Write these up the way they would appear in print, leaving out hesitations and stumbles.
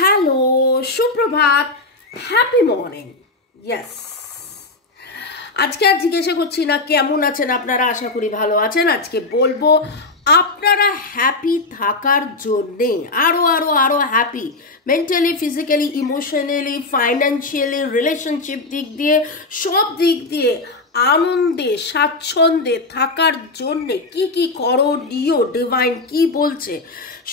Hello, সুপ্রভাত, happy morning. Yes, আজকে আর জিজ্ঞাসা করছি না কেমন আছেন আপনারা, আশা করি ভালো আছেন। আজকে বলবো আপনারা হ্যাপি থাকার জন্যে আরো আরো আরো happy mentally, physically, emotionally, financially, relationship দিক দিয়ে, সব দিক দিয়ে আনন্দে স্বাচ্ছন্দ্যে থাকার জন্যে কি কি করণীয়, ডিভাইন কি বলছে,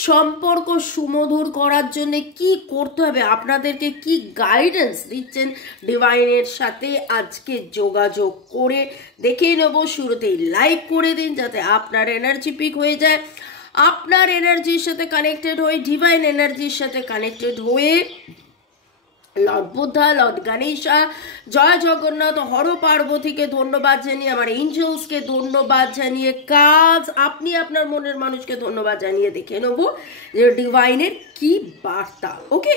সম্পর্ক সুমধুর করার জন্য কি করতে হবে, আপনাদেরকে কি গাইডেন্স দিচ্ছেন ডিভাইনের সাথে, আজকে যোগাযোগ করে দেখে নেব। শুরুতেই লাইক করে দিন যাতে আপনার এনার্জি পিক হয়ে যায়, আপনার এনার্জির সাথে কানেক্টেড হয়ে, ডিভাইন এনার্জির সাথে কানেক্টেড হয়ে লর্ড বুদ্ধা, লর্ড গণেশা, জয় জগন্নাথ, হর পার্বতীকে ধন্যবাদ জানিয়ে, আমার এঞ্জেলসকে ধন্যবাদ জানিয়ে, কাজ আপনি আপনার মনের মানুষকে ধন্যবাদ জানিয়ে দেখে নেব যে ডিভাইনের কি বার্তা। ওকে,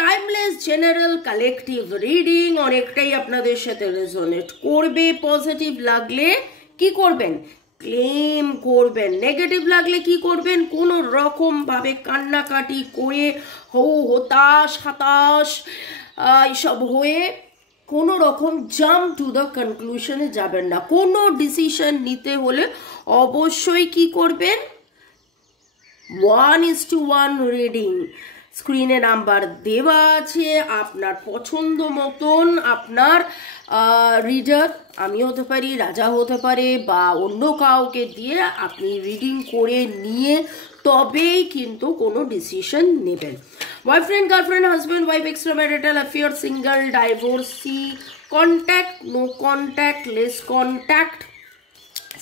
টাইমলেস জেনারেল কালেকটিভ রিডিং অনেকটাই আপনাদের সাথে রেজোনেট করবে। পজিটিভ লাগলে কি করবেন? ক্লেম করবেন। নেগেটিভ লাগলে কি করবেন? কোনো রকম ভাবে কান্নাকাটি করে হতাশ এইসব হয়ে কোনো রকম জাম্প টু দ্য কনক্লুশনে যাবেন না। কোনো ডিসিশন নিতে হলে অবশ্যই কি করবেন? 1:1 রিডিং। স্ক্রিনে নাম্বার দেওয়া আছে, আপনার পছন্দ মতন আপনার রিডার, আমি হতে পারি, রাজা হতে পারে, বা অন্য কাউকে দিয়ে আপনি রিডিং করে নিয়ে তবেই কিন্তু কোনো ডিসিশন নেবেন। Boyfriend, girlfriend, husband, wife, extra marital affair, single, divorcee, contact, no contact, less contact,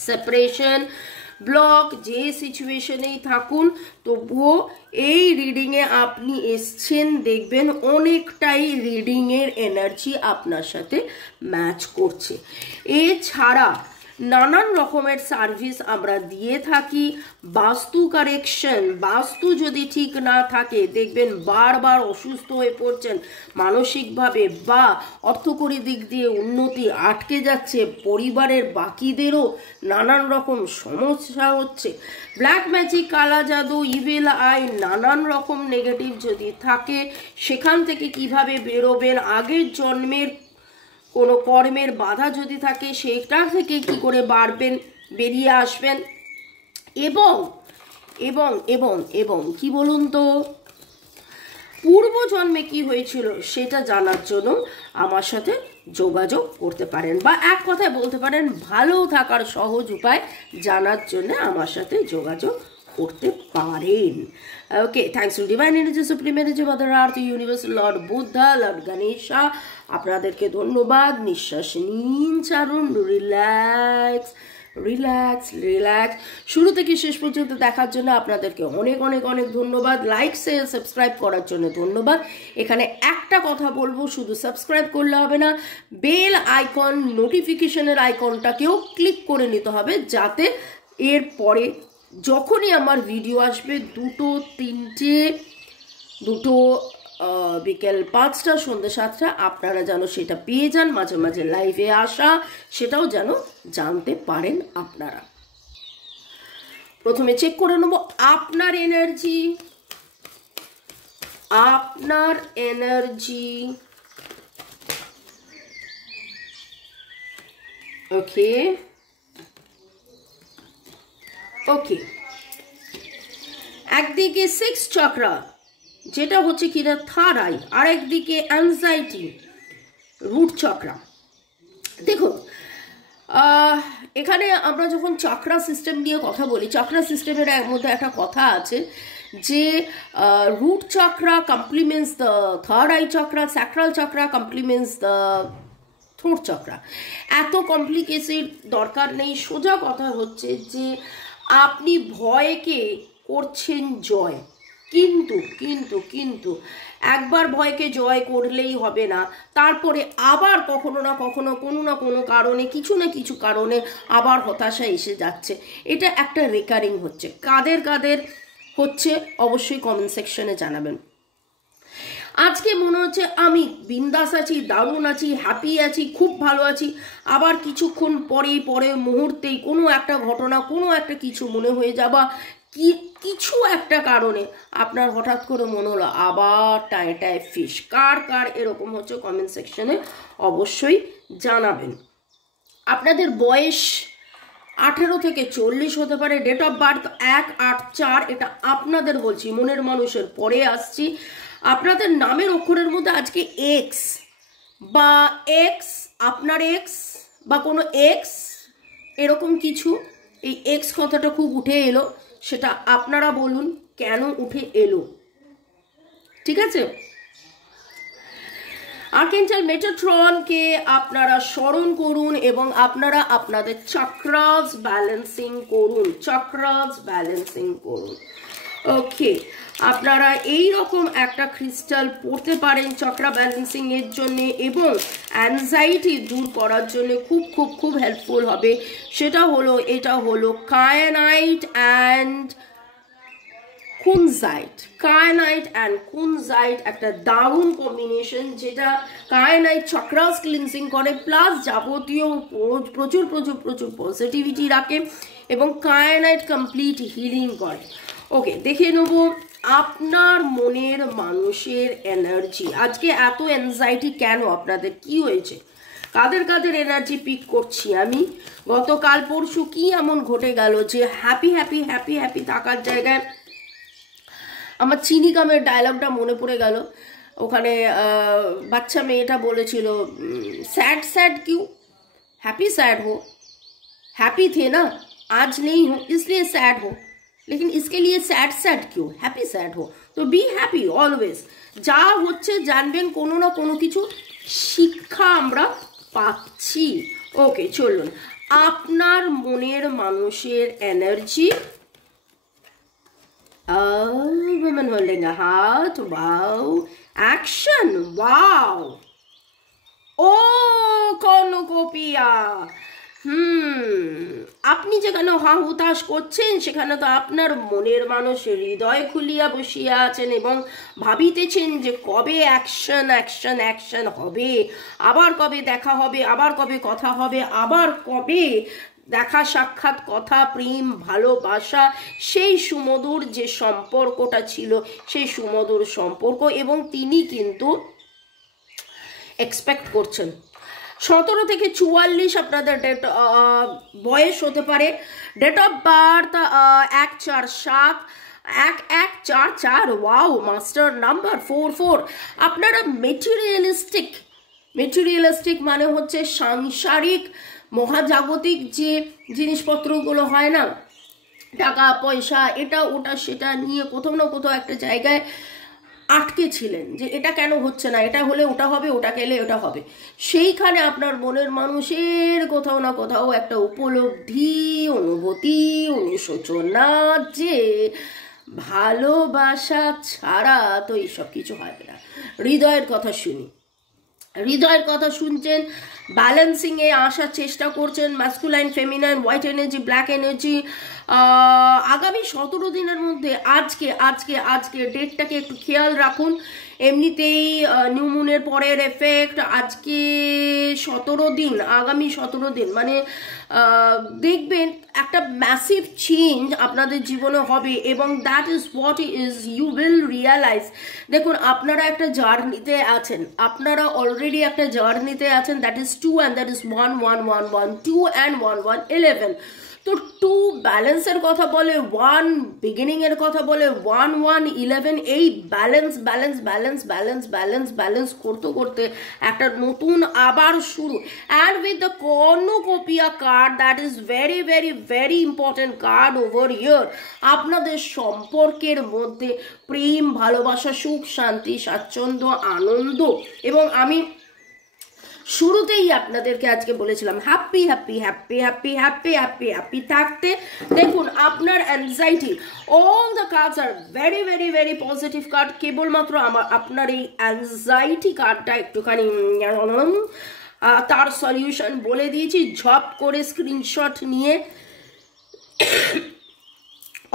separation, block, যে সিচুয়েশনেই থাকুন তবুও এই রিডিংয়ে আপনি এসছেন, দেখবেন অনেকটাই রিডিংয়ের এনার্জি আপনার সাথে ম্যাচ করছে। এছাড়া নানান রকমের সার্ভিস আমরা দিয়ে থাকি। বাস্তু কারেকশন, বাস্তু যদি ঠিক না থাকে দেখবেন বারবার অসুস্থ হয়ে পড়ছেন মানসিকভাবে, বা অর্থকরী দিক দিয়ে উন্নতি আটকে যাচ্ছে, পরিবারের বাকিদেরও নানান রকম সমস্যা হচ্ছে। ব্ল্যাক ম্যাজিক, কালা জাদু, ইভিল আই, নানান রকম নেগেটিভ যদি থাকে সেখান থেকে কিভাবে বেরোবেন, আগের জন্মের কোনো কর্মের বাধা যদি থাকে সেটা থেকে কি করে বেরিয়ে আসবেন, এবং এবং এবং এবং কি বলুন তো, পূর্বজন্মে কি হয়েছিল সেটা জানার জন্য আমার সাথে যোগাযোগ করতে পারেন, বা এক কথায় বলতে পারেন ভালো থাকার সহজ উপায় জানার জন্য আমার সাথে যোগাযোগ করতে পারেন। Okay, thanks to divine energy, supreme energy, mother earth, universe, lord Buddha, lord Ganesha, আপনাদেরকে ধন্যবাদ। নিঃশ্বাস নিন, ছাড়ুন, রিল্যাক্স রিল্যাক্স রিল্যাক্স। শুরু থেকে শেষ পর্যন্ত দেখার জন্য আপনাদেরকে অনেক অনেক অনেক ধন্যবাদ। লাইক, শেয়ার, সাবস্ক্রাইব করার জন্য ধন্যবাদ। এখানে একটা কথা বলবো, শুধু সাবস্ক্রাইব করলে হবে না, বেল আইকন, নোটিফিকেশনের আইকনটাকেও ক্লিক করে নিতে হবে, যাতে এর পরে যখনই আমার ভিডিও আসবে 2টো 3টে, 2টো বিকেল 5টা, সন্ধ্যে 7টা, আপনারা যেন সেটা পেয়ে যান। মাঝে মাঝে লাইভে আসা সেটাও যেন জানতে পারেন আপনারা। প্রথমে চেক করে নেব আপনার এনার্জি, আপনার এনার্জি। ওকে ওকে, একদিকে 6 চক্রা যেটা হচ্ছে কিনা থার্ড আই, আর একদিকে অ্যাংজাইটি, রুট চক্রা। দেখুন, এখানে আমরা যখন চক্রা সিস্টেম নিয়ে কথা বলি, চক্রা সিস্টেমের মধ্যে একটা কথা আছে যে root chakra complements the third eye chakra, sacral chakra complements the throat chakra. এত কমপ্লিকেশন দরকার নেই। সোজা কথা হচ্ছে যে আপনি ভয়কে করছেন জয়, কিন্তু কিন্তু কিন্তু একবার ভয়কে জয় করলেই হবে না, তারপরে আবার কখনো না কখনো কোনো না কোনো কারণে, কিছু না কিছু কারণে আবার হতাশা এসে যাচ্ছে। এটা একটা রেকারিং হচ্ছে। কাদের কাদের হচ্ছে অবশ্যই কমেন্ট সেকশনে জানাবেন। আজকে মনে হচ্ছে আমি বিন্দাস আছি, দারুণ আছি, হ্যাপি আছি, খুব ভালো আছি, আবার কিছুক্ষণ পরে মুহূর্তেই কোনো একটা ঘটনা, কোনো একটা কিছু মনে হয়ে যাওয়া, কিছু একটা কারণে আপনার হঠাৎ করে মনে হলো আবার টায় টায় ফিশ। কার কার এরকম হচ্ছে কমেন্ট সেকশনে অবশ্যই জানাবেন। আপনাদের বয়স 18 থেকে 40 হতে পারে, ডেট অফ বার্থ 184, এটা আপনাদের বলছি, মনের মানুষের পরে আসছি। আপনাদের নামের অক্ষরের মধ্যে আজকে এক্স বা এক্স, আপনার এক্স বা কোনো এক্স এরকম কিছু, এই এক্স কথাটা খুব উঠে এলো, সেটা আপনারা বলুন কেন উঠে এলো, ঠিক আছে? আর্কেঞ্জেল মেটাট্রনকে আপনারা স্মরণ করুন এবং আপনারা আপনাদের চক্রাস ব্যালেন্সিং করুন, চক্রাস ব্যালেন্সিং করুন। ওকে, আপনারা এই রকম একটা ক্রিস্টাল পড়তে পারেন চক্রা ব্যালেন্সিং এর জন্য এবং অ্যাংজাইটি দূর করার জন্য খুব খুব খুব হেল্পফুল হবে। সেটা হলো, এটা হলো কায়ানাইট অ্যান্ড কুনজাইট। কায়ানাইট অ্যান্ড কুনজাইট একটা দারুণ কম্বিনেশন, যেটা কায়ানাইট চক্রাস ক্লিনজিং করে প্লাস যাবতীয় প্রচুর প্রচুর প্রচুর পজিটিভিটি রাখে এবং কায়ানাইট কমপ্লিট হিলিং করে। ওকে, দেখে নেব আপনার মনের মানুষের এনার্জি। আজকে এত অ্যাংজাইটি কেন, আপনাদের কি হয়েছে, কাদের কাদের এনার্জি পিক করছি আমি? গতকাল পরশু কি এমন ঘটে গেল যে হ্যাপি হ্যাপি হ্যাপি হ্যাপি থাকার জায়গায় আমার চিনি গামের ডায়লগটা মনে পড়ে গেল। ওখানে বাচ্চা মেয়েটা বলেছিল सैड सैड क्यों, हैप्पी सैड हो, हैप्पी थे ना, आज नहीं हो इसलिए सैड हो, लेकिन इसके लिए सैड सैड क्यों, हैप्पी सैड हो। तो बी हैप्पी অলওয়েজ। যা হচ্ছে জানবেন কোনো না কোনো কিছু শিক্ষা আমরা পাচ্ছি। ওকে, চলুন আপনার মনের মানুষের energy. woman holding a heart, wow, action, wow, oh কর্ণকোপিয়া। আপনি যেখানে হুতাশ করছেন সেখানে তো আপনার মনের মানুষ হৃদয় খুলিয়া বসিয়া আছেন এবং ভাবিতেছেন যে কবে অ্যাকশন অ্যাকশন অ্যাকশন হবে, আবার কবে দেখা হবে, আবার কবে কথা হবে, আবার কবে দেখা সাক্ষাৎ, কথা, প্রেম, ভালোবাসা, সেই সুমধুর যে সম্পর্কটা ছিল সেই সুমধুর সম্পর্ক। এবং তিনি কিন্তু এক্সপেক্ট করছেন 17 থেকে 44 আপনাদের ডেট বয়স হতে পারে, date of birth 147, 1144, wow, master number 44। আপনারা মেটেরিয়ালিস্টিক মানে হচ্ছে সাংসারিক মহাজাগতিক যে জিনিসপত্রগুলো হয় না, টাকা পয়সা এটা ওটা সেটা নিয়ে কোথাও না কোথাও একটা জায়গায় আটকে ছিলেন যে এটা কেন হচ্ছে না, এটা হলে ওটা হবে, ওটা গেলে ওটা হবে। সেইখানে আপনার মনের মানুষের কোথাও না কোথাও একটা উপলব্ধি, অনুভূতি, অনুশোচনা যে ভালোবাসা ছাড়া তো এইসব কিছু হবে না। হৃদয়ের কথা শুনি, হৃদয়ের কথা শুনছেন, ব্যালেন্সিংয়ে আসার চেষ্টা করছেন, masculine, feminine, white energy, black energy. আগামী 17 দিনের মধ্যে আজকে ডেটটাকে একটু খেয়াল রাখুন। এমনিতেই নিউ মুনের পরের এফেক্ট, আজকে 17 দিন, আগামী 17 দিন মানে দেখবেন একটা ম্যাসিভ চেঞ্জ আপনাদের জীবনে হবে এবং that is what is you will realise. দেখুন আপনারা একটা জার্নিতে আছেন, আপনারা অলরেডি একটা জার্নিতে আছেন, that is 2 and that is 1 1 1 1 2 and 1 1 11। তো 2 ব্যালেন্সের কথা বলে, 1 বিগিনিং এর কথা বলে, 1 1 11। এই ব্যালেন্স করতে করতে একটা নতুন আবার শুরু। And with the cornucopia card, that is very very very important card over here. আপনাদের সম্পর্কের মধ্যে প্রেম, ভালোবাসা, সুখ, শান্তি, স্বাচ্ছন্দ্য, আনন্দ। এবং আমি শুরুতেই আপনাদেরকে আজকে বলেছিলাম happy happy happy happy happy happy happy থাকতে। দেখুন আপনার anxiety, all the cards are very very very positive card. কেবলমাত্র আপনার এই অ্যাংজাইটি কার্ডটা একটুখানি তার সলিউশন বলে দিয়েছি, ঝপ করে স্ক্রিনশট নিয়ে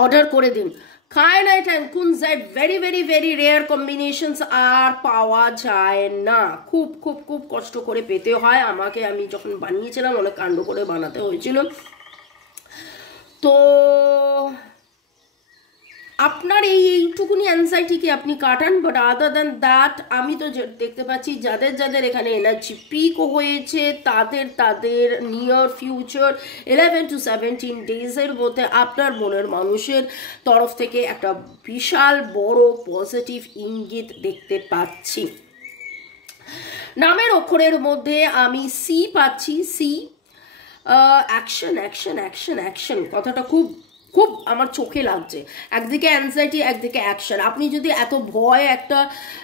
অর্ডার করে দিন। Kyanite and kunzite very very very rare combinations, আর পাওয়া যায় না, খুব খুব খুব কষ্ট করে পেতে হয় আমাকে। আমি যখন বানিয়েছিলাম অনেক কাণ্ড করে বানাতে হয়েছিল। তো আপনার এইটুকুনি অ্যাংজাইটিকে আপনি কাটান। বাট আদার দ্যান দ্যাট আমি তো দেখতে পাচ্ছি যাদের এখানে এনার্জি পিক হয়েছে তাদের নিয়ার ফিউচার 11 to 17 ডেজের মধ্যে আপনার মনের মানুষের তরফ থেকে একটা বিশাল বড় পজিটিভ ইঙ্গিত দেখতে পাচ্ছি। নামের অক্ষরের মধ্যে আমি সি পাচ্ছি, see. Action action action action কথাটা খুব খুব আমার চোখে লাগছে। একদিকে অ্যাংজাইটি, একদিকে অ্যাকশন। আপনি যদি এত ভয় একটা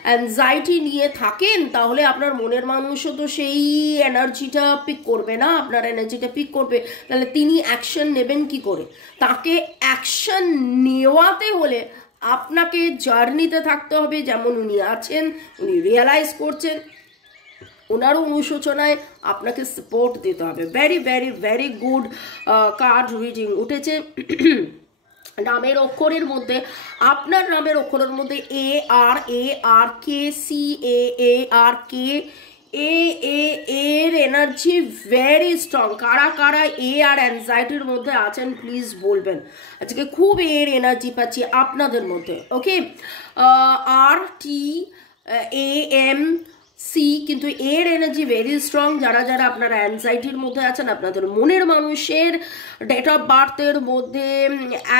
অ্যাংজাইটি নিয়ে থাকেন তাহলে আপনার মনের মানুষও তো সেই এনার্জিটা পিক করবে না, আপনার এনার্জিটা পিক করবে, তাহলে তিনি অ্যাকশন নেবেন কি করে? তাকে অ্যাকশন নেওয়াতে হলে আপনাকে জার্নিতে থাকতে হবে, যেমন উনি আছেন, উনি রিয়েলাইজ করছেন, ওনারও অনুশোচনায় আপনাকে সাপোর্ট দিতে হবে। Very very very good card reading উঠেছে। নামের অক্ষরের মধ্যে, আপনার নামের অক্ষরের মধ্যে AR কে, CAARK, এর এনার্জি ভেরি স্ট্রং। কারা কারা আর অ্যাংজাইটির মধ্যে আছেন প্লিজ বলবেন। আজকে খুব এর এনার্জি পাচ্ছি আপনাদের মধ্যে। ওকে, RTAM সি, কিন্তু এর এনার্জি ভেরি স্ট্রং। যারা আপনারা অ্যাংজাইটির মধ্যে আছেন, আপনাদের মনের মানুষের ডেট অফ বার্থের মধ্যে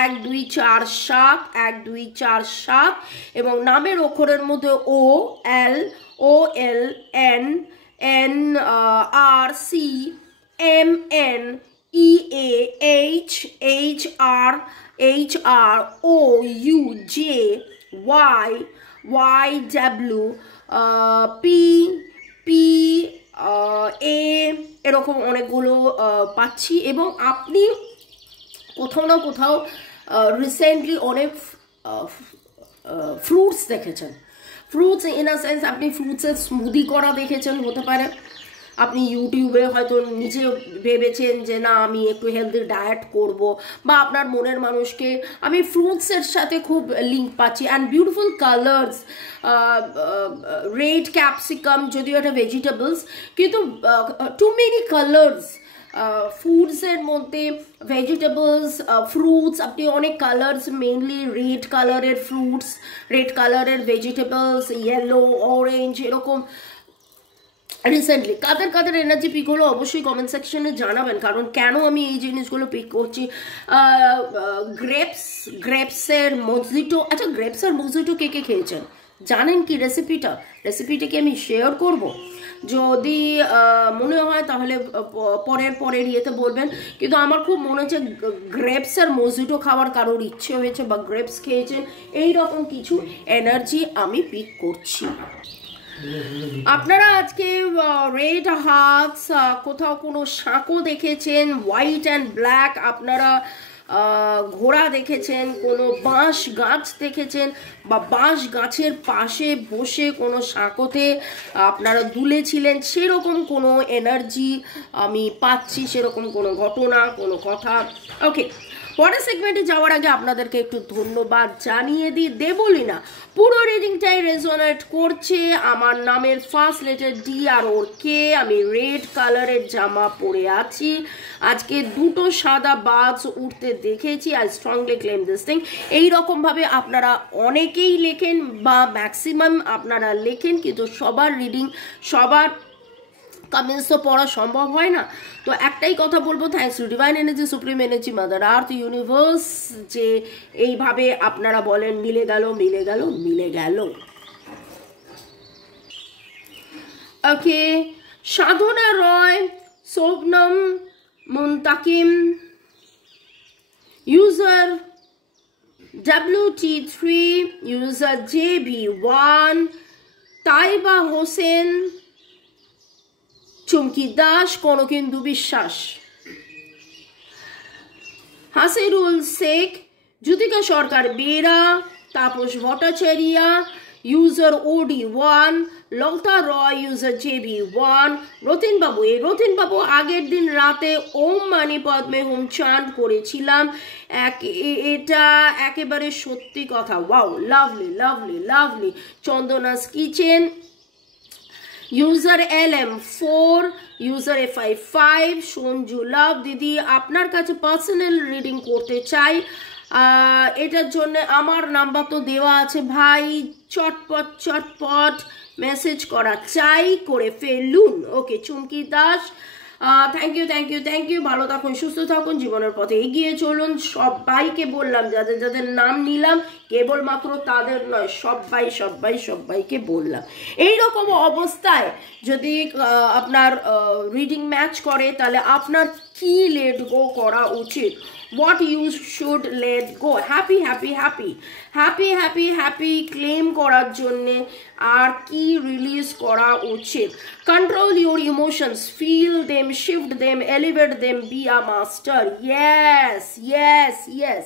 1 2 4 7, 1 2 4 7, এবং নামের অক্ষরের মধ্যে OLNRCMNEHRHROUJYW পি এরকম অনেকগুলো পাচ্ছি। এবং আপনি কোথাও না কোথাও রিসেন্টলি অনেক ফ্রুটস দেখেছেন। ফ্রুটস ইন আ সেন্স আপনি ফ্রুটসের স্মুদি করা দেখেছেন, হতে পারে আপনি ইউটিউবে হয়তো নিজে ভেবেছেন যে না আমি একটু হেলদি ডায়েট করব, বা আপনার মনের মানুষকে আমি ফ্রুটসের সাথে খুব লিঙ্ক পাচ্ছি। And beautiful colours, red capsicum, যদিও এটা ভেজিটেবলস, কিন্তু টু মেনি কালার্স ফুডসের মধ্যে, ভেজিটেবলস, ফ্রুটস, আপনি অনেক কালার্স, মেইনলি রেড কালারের ফ্রুটস, রেড কালারের ভেজিটেবলস, ইয়েলো, অরেঞ্জ, এরকম রিসেন্টলি কাদের এনার্জি পিক হলো অবশ্যই কমেন্ট সেকশনে জানাবেন, কারণ কেন আমি এই জিনিসগুলো পিক করছি। গ্রেপসের মজিটো, আচ্ছা গ্রেপসের মজিটো কে খেয়েছেন জানেন কি রেসিপিটা কি আমি শেয়ার করব? যদি মনে হয় তাহলে পরের ইয়েতে বলবেন। কিন্তু আমার খুব মনে হচ্ছে গ্রেপসের মজিটো খাওয়ার কারোর ইচ্ছে হয়েছে বা গ্রেপস খেয়েছেন, এইরকম কিছু এনার্জি আমি পিক করছি। আপনারা আজকে রেড হার্টস, কোথাও কোনো সাঁকো দেখেছেন, হোয়াইট অ্যান্ড ব্ল্যাক, আপনারা ঘোড়া দেখেছেন, কোনো বাঁশ গাছ দেখেছেন, বা বাঁশ গাছের পাশে বসে কোনো সাঁকোতে আপনারা দুলেছিলেন, সেরকম কোনো এনার্জি আমি পাচ্ছি, সেরকম কোনো ঘটনা, কোনো কথা। ওকে, পরের সেগমেন্টে যাওয়ার আগে আপনাদেরকে একটু ধন্যবাদ জানিয়ে দিই। দেবলীনা পুরো রিডিংটাই রেজোনেট করছে। আমার নামের ফার্স্ট লেটার ডি আর ওর কে। আমি রেড কালারের জামা পরে আছি। আজকে দুটো সাদা বাজ উঠতে দেখেছি। I strongly claim this thing. এইরকমভাবে আপনারা অনেকেই লেখেন বা ম্যাক্সিমাম আপনারা লেখেন, কিন্তু সবার রিডিং, সবার কমেন্টস তো পড়া সম্ভব হয় না। তো একটাই কথা বলবো, thanks to divine energy, supreme energy, mother earth, universe, যে এইভাবে আপনারা বলেন মিলে গেল। Okay, Sadhana Roy, Shobhanam Muntakim, user WT3, user JB1, Taiba Hossain, Chumki Das, Kanakendu Biswas, Hasirul Sheikh, Jyotika Sarkar Bera, Tapas Bhattacharya, user OD1, Lata Roy, user JB1, Ratinbabu. এই রতিনবাবু আগের দিন রাতে ওম মানি পদ্মে হোম চান্ট করেছিলাম, এটা একেবারে সত্যি কথা। Wow, lovely. Chandana's kitchen, user LM4, user FI5, Sanju love. দিদি আপনার কাছে পার্সোনাল রিডিং করতে চাই, এটার জন্য আমার নাম্বার তো দেওয়া আছে ভাই, চটপট চটপট মেসেজ করা চাই, করে ফেলুন। Okay, Chumki Das, thank you thank you thank you. ভালো থাকুন, সুস্থ থাকুন, জীবনের পথে এগিয়ে চলুন। সবাইকে বললাম, যাদের যাদের নাম নিলাম কেবলমাত্র তাদের নয়, সবাই সবাই সবাইকে বললাম। এইরকম অবস্থায় যদি আপনার রিডিং ম্যাচ করে, তাহলে আপনার কি লেট গো করা উচিত, what you should let go, happy happy happy happy happy happy claim করার জন্যে আর কি রিলিজ করা উচিত। Control your emotions, feel them, shift them, elevate them, be a master. Yes yes yes,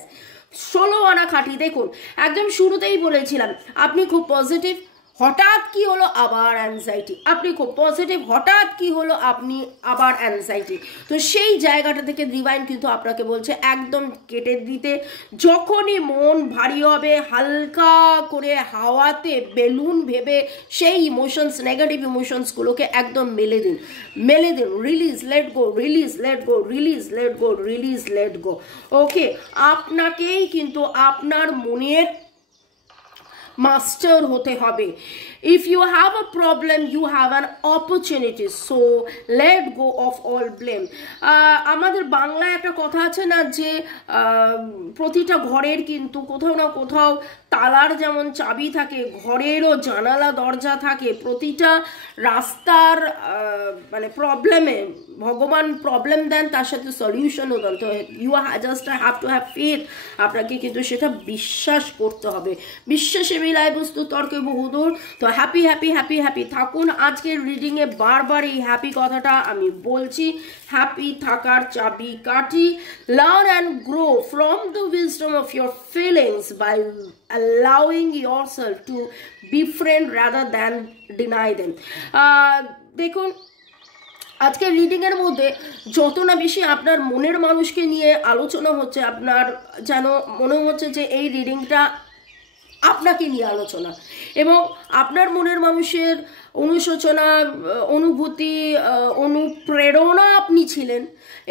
16 আনা খাঁটি। দেখুন, একদম শুরুতেই বলেছিলাম আপনি খুব পজিটিভ, হঠাৎ কি হলো আবার অ্যাংজাইটি, আপনি খুব পজিটিভ, হঠাৎ কি হলো আপনি আবার অ্যাংজাইটি। তো সেই জায়গাটা থেকে ডিভাইন কিন্তু আপনাকে বলছে একদম কেটে দিতে। যখনই মন ভারী হবে, হালকা করে হাওয়াতে বেলুন ভেবে সেই ইমোশনস, নেগেটিভ ইমোশনসগুলোকে একদম মেলে দিন, মেলে দিন। Release, let go, release, let go, release, let go, release, let go. Okay, আপনাকেই কিন্তু আপনার মনের মাস্টার হতে হবে। If you have a problem, you have an opportunity, so let go of all blame. আমাদের বাংলায় একটা কথা আছে না, যে প্রতিটা ঘরের কিন্তু কোথাও না কোথাও তালার যেমন চাবি থাকে, ঘরেরও জানালা দরজা থাকে। প্রতিটা রাস্তার মানে প্রবলেমে ভগবান প্রবলেম দেন, তার সাথে সলিউশনও দেন। তো you just have to have faith, আপনাকে কিন্তু সেটা বিশ্বাস করতে হবে। বিশ্বাসে মিলায় বস্তু তর্কে বহুদূর। তো হ্যাপি হ্যাপি হ্যাপি হ্যাপি থাকুন। আজকের রিডিংয়ে বারবার এই হ্যাপি কথাটা আমি বলছি, হ্যাপি থাকার চাবি কাঠি। Learn and grow from the wisdom of your feelings by allowing yourself to befriend rather than deny them. দেখুন, আজকের রিডিংয়ের মধ্যে যত না বেশি আপনার মনের মানুষকে নিয়ে আলোচনা হচ্ছে, আপনার যেন মনে হচ্ছে যে এই রিডিংটা আপনাকে নিয়ে আলোচনা, এবং আপনার মনের মানুষের অনুশোচনা, অনুভূতি, অনুপ্রেরণা আপনি ছিলেন,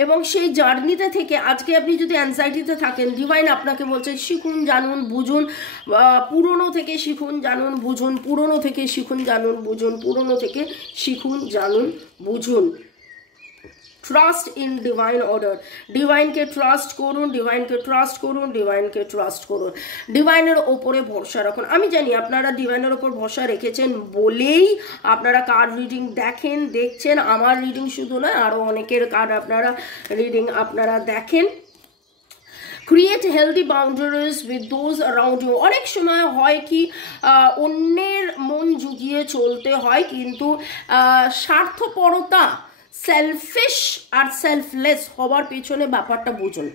এবং সেই জার্নিতে থেকে আজকে আপনি যদি অ্যাংজাইটিতে থাকেন, ডিভাইন আপনাকে বলছে শিখুন, জানুন, বুঝুন, পুরনো থেকে শিখুন, জানুন, বুঝুন, পুরনো থেকে শিখুন, জানুন, বুঝুন, পুরনো থেকে শিখুন, জানুন, বুঝুন। ট্রাস্ট ইন ডিভাইন অর্ডার, ডিভাইনকে ট্রাস্ট করুন, ডিভাইনকে ট্রাস্ট করুন, ডিভাইনকে ট্রাস্ট করুন, ডিভাইনের ওপরে ভরসা রাখুন। আমি জানি আপনারা ডিভাইনের ওপর ভরসা রেখেছেন বলেই আপনারা কার্ড রিডিং দেখছেন। আমার রিডিং শুধু নয়, আরও অনেকের কার্ড আপনারা রিডিং আপনারা দেখেন। Create healthy boundaries with those around you. অনেক সময় হয় কি, অন্যের মন জুগিয়ে চলতে হয়, কিন্তু স্বার্থপরতা, সেলফিশ আর সেলফলেস হওয়ার পেছনে ব্যাপারটা বুঝুন।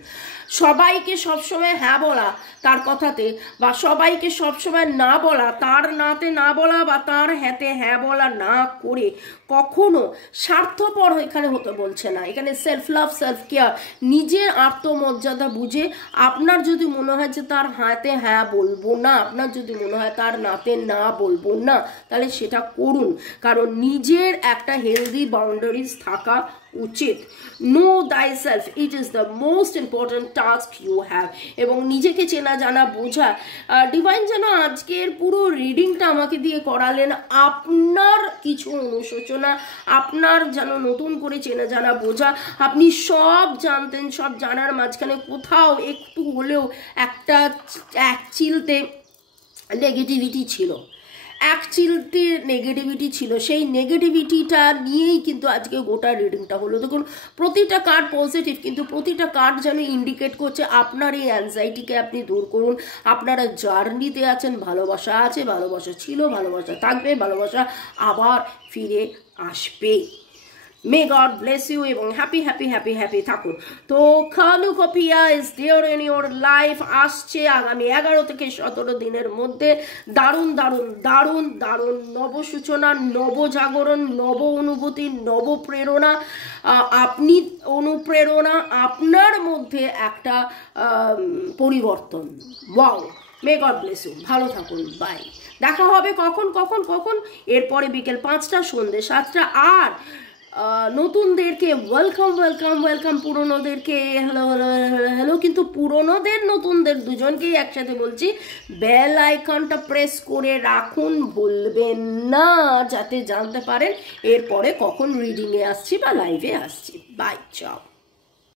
সবাইকে সবসময় হ্যাঁ বলা তার কথাতে, বা সবাইকে সবসময় না বলা তার নাতে না বলা, বা তার হ্যাঁতে হ্যাঁ বলা না করে কখনো স্বার্থপর এখানে হতে বলছে না। এখানে সেলফ লাভ, সেলফ কেয়ার, নিজের আত্মমর্যাদা বুঝে আপনার যদি মনে হয় যে তার হাতে হ্যাঁ বলবো না, আপনার যদি মনে হয় তার নাতে না বলবো না, তাহলে সেটা করুন, কারণ নিজের একটা হেলদি বাউন্ডারিজ থাকা উচিত। Know thy self, it is the most important task you have. এবং নিজেকে চেনা জানা বোঝা, ডিভাইন যেন আজকের পুরো রিডিংটা আমাকে দিয়ে করালেন আপনার কিছু অনুশোচনা, আপনার যেন নতুন করে চেনা জানা বোঝা। আপনি সব জানতেন, সব জানার মাঝখানে কোথাও একটু হলেও এক চিলতে নেগেটিভিটি ছিল, এক চিলতে নেগেটিভিটি ছিল। সেই নেগেটিভিটিটা নিয়েই কিন্তু আজকে গোটা রিডিংটা হলো। দেখুন, প্রতিটা কার্ড পজিটিভ, কিন্তু প্রতিটা কার্ড যেন ইন্ডিকেট করছে আপনার এই অ্যাংজাইটিকে আপনি দূর করুন। আপনারা জার্নিতে আছেন, ভালোবাসা আছে, ভালোবাসা ছিল, ভালোবাসা থাকবে, ভালোবাসা আবার ফিরে আসবে। মে গড ব্লেস ইউ, এবং হ্যাপি হ্যাপি হ্যাপি হ্যাপি থাকুন। তো cornucopia is there in your life আসছে আগামী 11 থেকে 17 দিনের মধ্যে। দারুণ দারুণ দারুণ দারুণ নবসূচনা, নবজাগরণ, নব অনুভূতি, নব প্রেরণা। আপনি অনুপ্রেরণা, আপনার মধ্যে একটা পরিবর্তন। Wow, may God bless you, ভালো থাকুন, বাই। দেখা হবে কখন? এরপরে বিকেল 5টা, সন্ধ্যে 7টা। আর নতুনদেরকে ওয়েলকাম ওয়েলকাম ওয়েলকাম, পুরনোদেরকে হ্যালো হ্যালো হ্যালো। কিন্তু পুরনোদের নতুনদের দুজনকেই একসাথে বলছি, বেল আইকনটা প্রেস করে রাখুন, বলবেন না, যাতে জানতে পারেন এরপরে কখন রিডিংয়ে আসছি বা লাইভে আসছি। বাই, চাও।